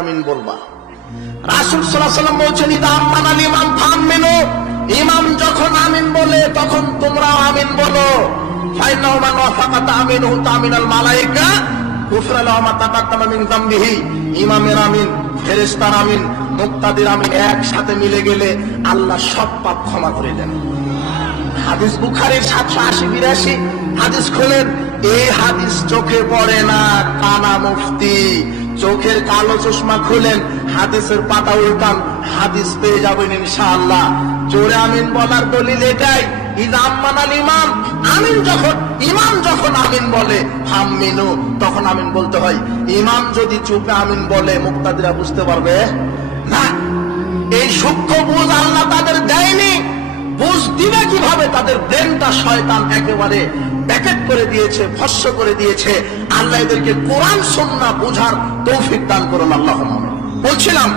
আমিন বলবা। রাসূল সাল্লাল্লাহু আলাইহি ওয়াসাল্লাম বলছেন, ইদা আমানাল ইমাম ফাআমিনু, ইমাম যখন আমিন বলে তখন তোমরাও আমিন বলো। ফাইনাহু মান ওয়াফাকা তামিনুহু তামিনাল মালায়েকা গুফরা লাহু মা তাকাদ্দামা মিন যামবিহি। ইমামের আমিন, ফেরেশতার আমিন, মুক্তাদির আমিন একসাথে মিলে গেলে আল্লাহ সব পাপ ক্ষমা করে দেন। হাদিস বুখারীর 780-82 হাদিস খোলেন, এই হাদিস চোখে পড়ে না, কানা মুফতি চোখের কালো চশমা খুলেন, হাদিসের পাতা উল্টান, হাদিস পেয়ে যাবেন ইনশাআল্লাহ। জোরে আমিন বলার দলিল এটাই, ইদা আমানাল ইমাম, আমিন যখন ইমাম যখন আমিন বলে ফামিনু, তখন আমিন বলতে হয়। ইমাম যদি চুপে আমিন বলে মুক্তাদিরা বুঝতে পারবে না। এই সূক্ষ্ম বুঝ আল্লাহ তাদের দেয়নি। বুঝ দিবে কিভাবে? তাদের ব্রেনটা শয়তান একেবারে প্যাকেট করে দিয়েছে, ভস্ম করে দিয়েছে। আল্লাহ এদেরকে কোরআন সুন্নাহ বুঝার তৌফিক দান করুন আল্লাহুম্মা। বলছিলাম